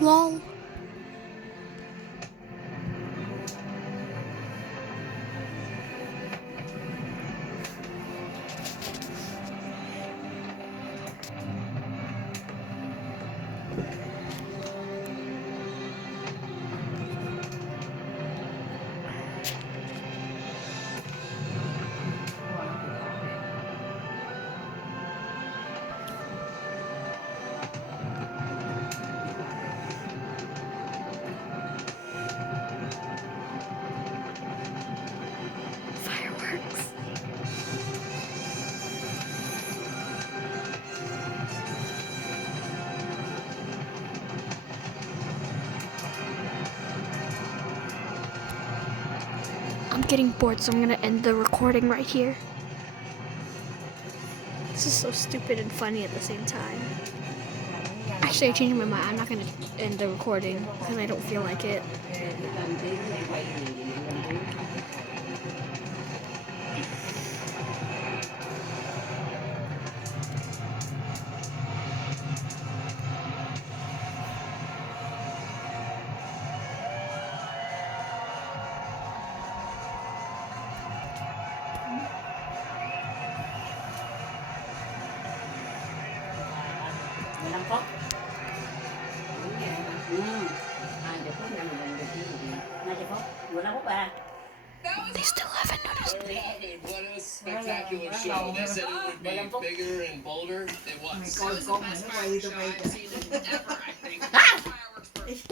Lol. Fireworks. I'm getting bored, so I'm gonna end the recording right here. This is so stupid and funny at the same time. Actually, I changed my mind. I'm not gonna end the recording because I don't feel like it. They still haven't noticed me. What a spectacular show. They said it would be bigger and bolder. It was. Mày coi con mày nó quay tao quay kìa.